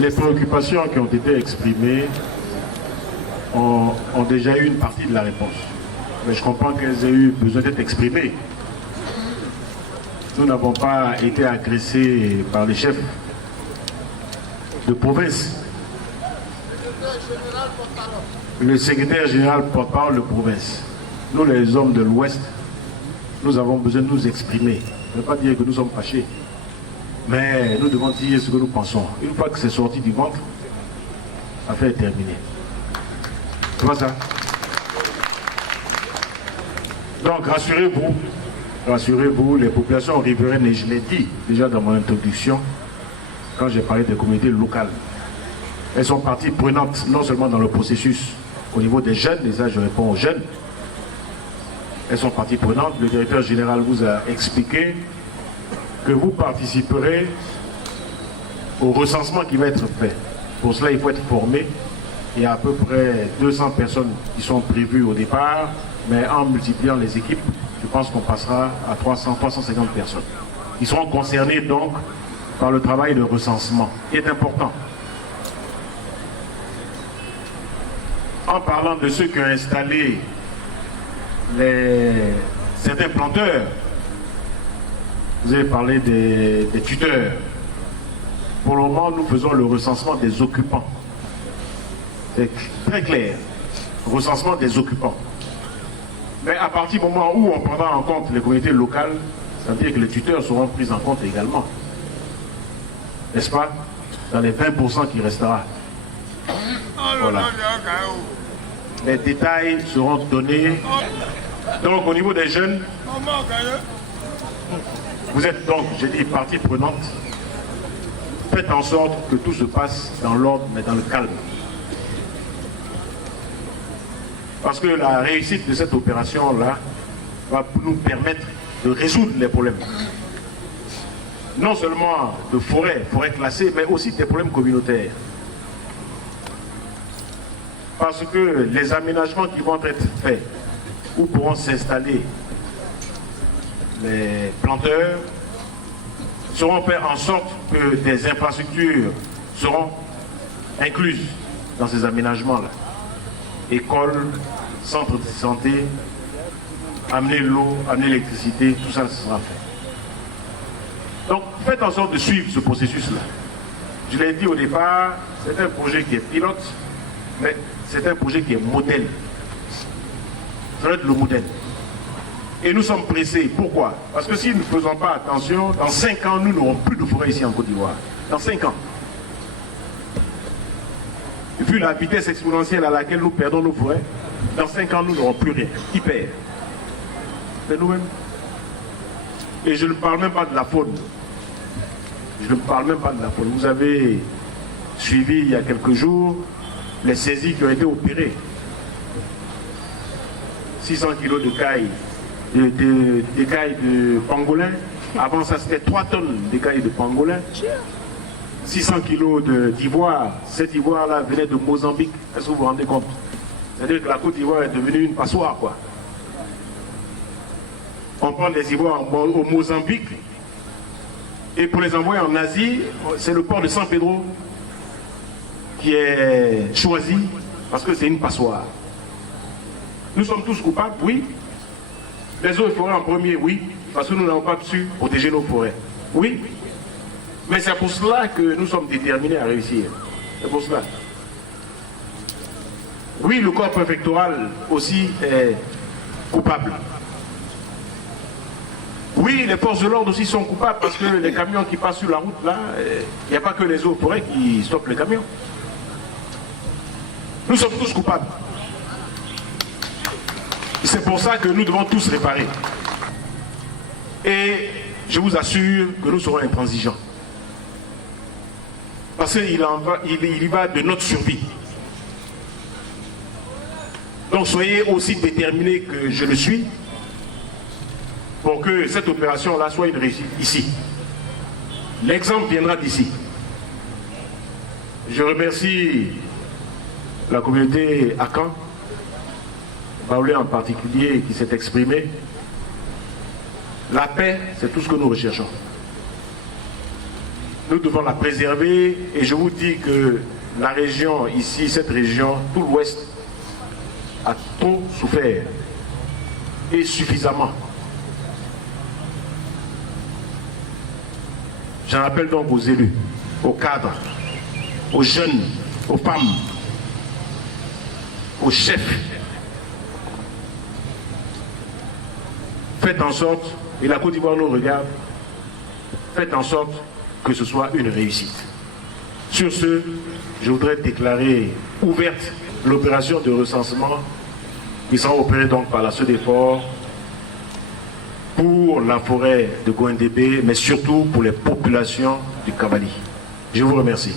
Les préoccupations qui ont été exprimées ont déjà eu une partie de la réponse. Mais je comprends qu'elles aient eu besoin d'être exprimées. Nous n'avons pas été agressés par les chefs de province. Le secrétaire général porte-parole de province. Nous, les hommes de l'Ouest, nous avons besoin de nous exprimer. Je ne veux pas dire que nous sommes fâchés, mais nous devons dire ce que nous pensons. Une fois que c'est sorti du ventre, l'affaire est terminée. C'est pas ça? Donc rassurez-vous, les populations riveraines, et je l'ai dit déjà dans mon introduction, quand j'ai parlé des communautés locales, elles sont parties prenantes, non seulement dans le processus au niveau des jeunes, et ça je réponds aux jeunes, elles sont parties prenantes. Le directeur général vous a expliqué que vous participerez au recensement qui va être fait. Pour cela, il faut être formé. Il y a à peu près 200 personnes qui sont prévues au départ, mais en multipliant les équipes, je pense qu'on passera à 300, 350 personnes. Ils seront concernés donc par le travail de recensement, qui est important. En parlant de ceux qui ont installé certains planteurs, vous avez parlé des tuteurs. Pour le moment, nous faisons le recensement des occupants. C'est très clair. Recensement des occupants. Mais à partir du moment où on prendra en compte les communautés locales, ça veut dire que les tuteurs seront pris en compte également. N'est-ce pas? Dans les 20% qui restera. Voilà. Les détails seront donnés. Donc au niveau des jeunes, vous êtes donc, j'ai dit, partie prenante. Faites en sorte que tout se passe dans l'ordre, mais dans le calme. Parce que la réussite de cette opération-là va nous permettre de résoudre les problèmes. Non seulement de forêts classées, mais aussi des problèmes communautaires. Parce que les aménagements qui vont être faits, où pourront s'installer les planteurs, seront faits en sorte que des infrastructures seront incluses dans ces aménagements-là. Écoles, centres de santé, amener l'eau, amener l'électricité, tout ça sera fait. Donc faites en sorte de suivre ce processus-là. Je l'ai dit au départ, c'est un projet qui est pilote, mais c'est un projet qui est modèle. Ça va être le modèle. Et nous sommes pressés. Pourquoi? Parce que si nous ne faisons pas attention, dans 5 ans, nous n'aurons plus de forêt ici en Côte d'Ivoire. Dans 5 ans. Et puis la vitesse exponentielle à laquelle nous perdons nos forêts, dans 5 ans, nous n'aurons plus rien. Qui perd? C'est nous-mêmes. Et je ne parle même pas de la faune. Je ne parle même pas de la faune. Vous avez suivi il y a quelques jours les saisies qui ont été opérées. 600 kilos de cailles, des cailles de pangolin. Avant ça, c'était 3 tonnes de cailles de pangolin. 600 kilos d'ivoire. Cet ivoire-là venait de Mozambique. Est-ce que vous vous rendez compte? C'est-à-dire que la Côte d'Ivoire est devenue une passoire, quoi. On prend des ivoires au Mozambique et pour les envoyer en Asie, c'est le port de San Pedro qui est choisi parce que c'est une passoire. Nous sommes tous coupables, oui. Les eaux et forêts en premier, oui, parce que nous n'avons pas su protéger nos forêts. Oui. Mais c'est pour cela que nous sommes déterminés à réussir. C'est pour cela. Oui, le corps préfectoral aussi est coupable. Oui, les forces de l'ordre aussi sont coupables parce que les camions qui passent sur la route, là, il n'y a pas que les eaux et forêts qui stoppent les camions. Nous sommes tous coupables. C'est pour ça que nous devons tous réparer. Et je vous assure que nous serons intransigeants. Parce qu'il y va de notre survie. Donc soyez aussi déterminés que je le suis pour que cette opération-là soit une réussite ici. L'exemple viendra d'ici. Je remercie la communauté Akan, Baoulé en particulier, qui s'est exprimé. La paix, c'est tout ce que nous recherchons. Nous devons la préserver et je vous dis que la région ici, cette région, tout l'Ouest, a trop souffert et suffisamment. J'en appelle donc aux élus, aux cadres, aux jeunes, aux femmes, aux chefs. Faites en sorte, et la Côte d'Ivoire nous regarde, faites en sorte que ce soit une réussite. Sur ce, je voudrais déclarer ouverte l'opération de recensement qui sera opérée donc par la SEDEFOR pour la forêt de Goindébé, mais surtout pour les populations du Kabali. Je vous remercie.